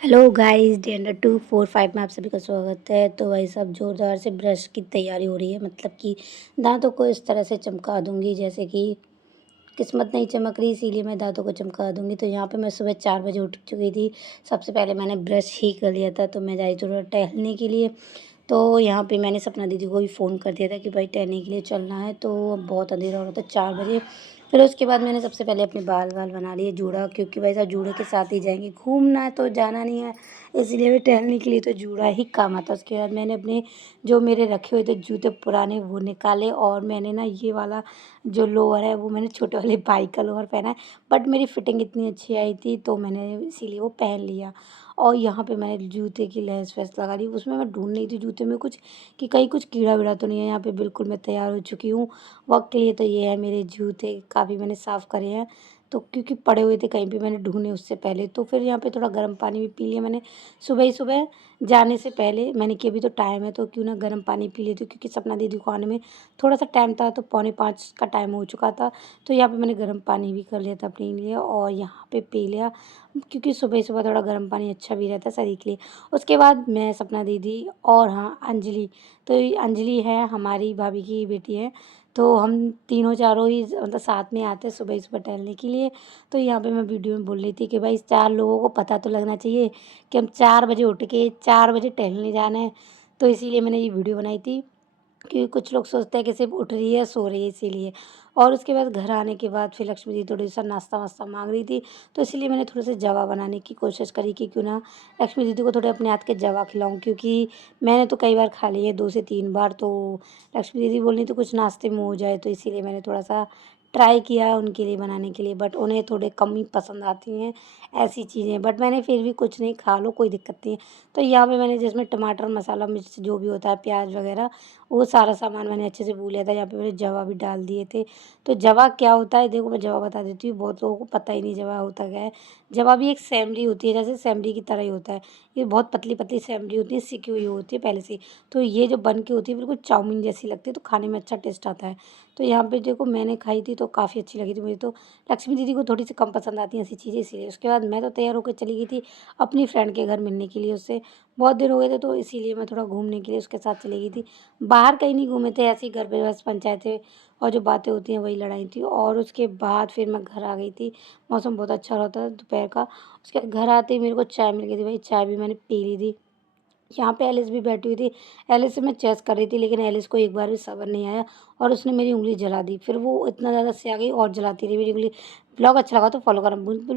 Hello guys, day number 245 में आप सभी का स्वागत है। तो भाई साहब ज़ोरदार से ब्रश की तैयारी हो रही है, मतलब कि दांतों को इस तरह से चमका दूंगी जैसे कि किस्मत नहीं चमक रही, इसीलिए मैं दांतों को चमका दूंगी। तो यहाँ पे मैं सुबह 4 बजे उठ चुकी थी। सबसे पहले मैंने ब्रश ही कर लिया था, तो मैं जा रही थोड़ा टहलने के लिए। तो यहाँ पे मैंने सपना दीदी को भी फ़ोन कर दिया था कि भाई टहलने के लिए चलना है। तो अब बहुत अंधेरा हो रहा था, 4 बजे। फिर उसके बाद मैंने सबसे पहले अपने बाल वाल बना लिए, जूड़ा, क्योंकि भाई साहब जूड़े के साथ ही जाएंगे, घूमना है तो जाना नहीं है, इसलिए भी टहलने के लिए तो जूड़ा ही काम आता है। उसके बाद मैंने अपने जो मेरे रखे हुए थे जूते पुराने वो निकाले, और मैंने ना ये वाला जो लोअर है वो मैंने छोटे वाले भाई का लोअर पहना है। बट मेरी फिटिंग इतनी अच्छी आई थी तो मैंने इसीलिए वो पहन लिया। और यहाँ पे मैंने जूते की लेस वेस लगा ली। उसमें मैं ढूंढ रही थी जूते में कुछ कि कहीं कुछ कीड़ा वीड़ा तो नहीं है। यहाँ पे बिल्कुल मैं तैयार हो चुकी हूँ वक्त के लिए। तो ये है मेरे जूते, काफ़ी मैंने साफ़ करे हैं, तो क्योंकि पड़े हुए थे कहीं पे मैंने ढूंढे उससे पहले। तो फिर यहाँ पे थोड़ा गर्म पानी भी पी लिया मैंने सुबह ही सुबह जाने से पहले। मैंने कि अभी तो टाइम है तो क्यों ना गर्म पानी पी लेती हूँ, क्योंकि सपना दीदी को आने में थोड़ा सा टाइम था, तो 4:45 का टाइम हो चुका था। तो यहाँ पे मैंने गर्म पानी भी कर लिया था अपने लिए और यहाँ पे पी लिया, क्योंकि सुबह सुबह थोड़ा गर्म पानी अच्छा भी रहता है शरीर के लिए। उसके बाद मैं, सपना दीदी और हाँ अंजलि, तो ये अंजलि है हमारी भाभी की बेटी है, तो हम तीनों चारों ही मतलब साथ में आते हैं सुबह सुबह टहलने के लिए। तो यहाँ पे मैं वीडियो में बोल रही थी कि भाई 4 लोगों को पता तो लगना चाहिए कि हम 4 बजे उठ के 4 बजे टहलने जाना है। तो इसीलिए मैंने ये वीडियो बनाई थी, क्योंकि कुछ लोग सोचते हैं कि सिर्फ उठ रही है सो रही है इसीलिए। और उसके बाद घर आने के बाद फिर लक्ष्मी दी थोड़ी सा नाश्ता वास्ता मांग रही थी, तो इसलिए मैंने थोड़े से जवा बनाने की कोशिश करी कि क्यों ना लक्ष्मी दीदी को थोड़े अपने हाथ के जवा खिलाऊं, क्योंकि मैंने तो कई बार खा लिए 2 से 3 बार। तो लक्ष्मी दीदी बोली तो कुछ नाश्ते में हो जाए, तो इसीलिए मैंने थोड़ा सा ट्राई किया उनके लिए बनाने के लिए। बट उन्हें थोड़े कम ही पसंद आती हैं ऐसी चीज़ें, बट मैंने फिर भी कुछ नहीं, खा लो कोई दिक्कत नहीं है। तो यहाँ पे मैंने जिसमें टमाटर मसाला मिर्च जो भी होता है प्याज वगैरह, वो सारा सामान मैंने अच्छे से भून लिया था। यहाँ पे मैंने जवा भी डाल दिए थे। तो जवा क्या होता है, देखो मैं जवा बता देती हूँ, बहुत लोगों को पता ही नहीं जवा होता क्या है। जवा भी एक सेमरी होती है, जैसे सेमरी की तरह ही होता है। ये बहुत पतली पतली सेमरी होती है, सिकी हुई होती है पहले से। तो ये जो बन के होती है बिल्कुल चाउमीन जैसी लगती है, तो खाने में अच्छा टेस्ट आता है। तो यहाँ पे देखो मैंने खाई थी तो काफ़ी अच्छी लगी थी मुझे। तो लक्ष्मी दीदी को थोड़ी सी कम पसंद आती हैं ऐसी चीज़ें, इसीलिए। उसके बाद मैं तो तैयार होकर चली गई थी अपनी फ्रेंड के घर मिलने के लिए। उससे बहुत दिन हो गए थे, तो इसीलिए मैं थोड़ा घूमने के लिए उसके साथ चली गई थी। बाहर कहीं नहीं घूमे थे, ऐसे ही घर पे बस पंचायतें और जो बातें होती हैं वही लड़ाई थी। और उसके बाद फिर मैं घर आ गई थी। मौसम बहुत अच्छा हो रहा था दोपहर का। उसके बाद घर आते ही मेरे को चाय मिल गई थी, भाई चाय भी मैंने पी ली थी। यहाँ पे एलिस भी बैठी हुई थी, एलिस से मैं चेस कर रही थी, लेकिन एलिस को एक बार भी सब्र नहीं आया और उसने मेरी उँगली जला दी। फिर वो इतना ज़्यादा से आ गई और जलाती रही मेरी उँगली। ब्लॉग अच्छा लगा तो फॉलो करना बिल्कुल भी